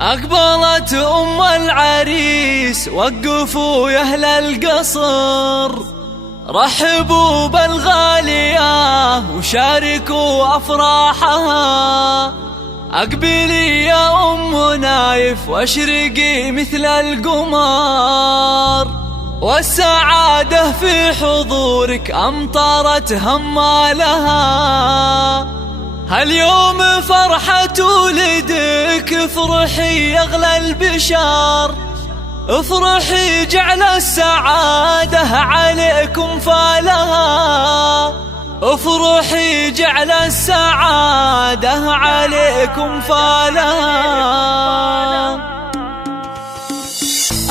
أقبلت أم العريس وقفوا يا أهل القصر، رحبوا بالغالية وشاركوا أفراحها. أقبلي يا أم نايف واشرقي مثل القمر، والسعادة في حضورك أمطرت همالها. هاليوم فرحة ولدك، افرحي يا أغلى البشر، افرحي جعل السعادة عليكم فالها، افرحي جعل السعادة عليكم فالها.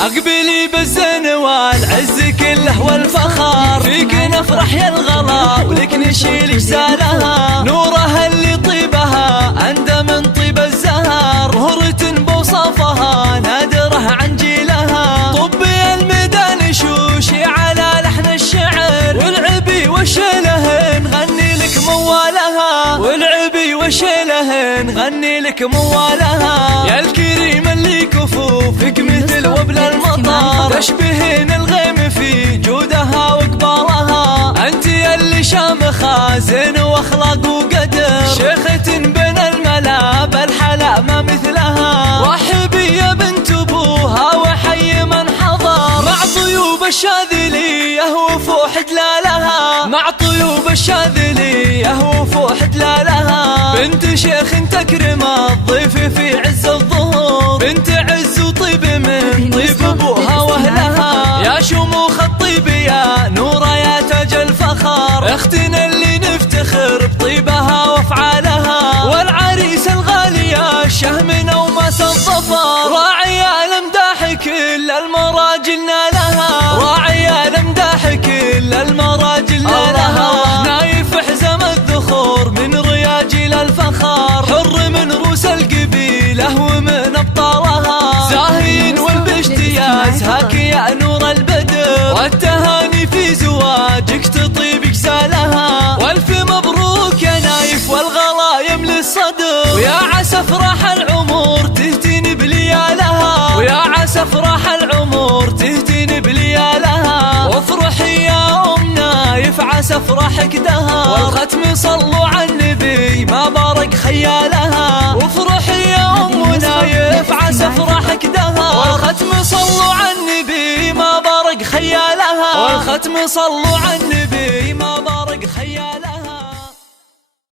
أقبلي بالزين والعز كله والفخر، فيك نفرح يا الغلا ولك نشيل جزالها. نورها اللي طيبها أندى من طيب الزهر، مهرة بوصفها نادرة عن جيلها. طبي الميدان شوشي على لحن الشعر، والعبي وشيله نغني لك موالها، والعبي وشيله نغني لك موالها. يا الكريم اللي كفوفك مثل وبل المطر، تشبهين الغيم في جودها وقبالها. انت اللي شامخة زين واخلاق وقدر، شيخة بين الملا بالحلا ما مثلها. رحبي يا بنت ابوها وحي من حضر، مع طيوب الشاذلية وفوح دلالها، مع طيوب الشاذلية وفوح دلالها. بنت شيخ تكرم الضيف في عز الظهور، بنت عز وطيب من طيب ابوها واهلها. يا شموخ الطيب يا نورة يا تاج الفخر، اختنا اللي نفتخر بطيبها وافعالها. والعريس الغالي يا الشهم ومس الظفر، راعي المداح كل المراجل نالها، راعي المداح كل المراجل نالها. نايف حزم الذخور من رياجيل الفخر، حر من روس القبيله ومن ابطالها. زاهين والباشتياز هاك يا نور البدر، والتهاني في زواجك تطيب جزالها. والف مبروك يا نايف والغلا يملي الصدر، ويا عسى افراح العمر تهتني بليالها، ويا عسى افراح العمر تهتني بليالها. وافرحي يا ام نايف عسى افراحك دها، والختم صلوا على النبي ما بارك خيالها. وافرحي يا ام نايف عسى افراحك دها، والختم صلوا على النبي ما بارك خيالها، والختم صلوا على النبي ما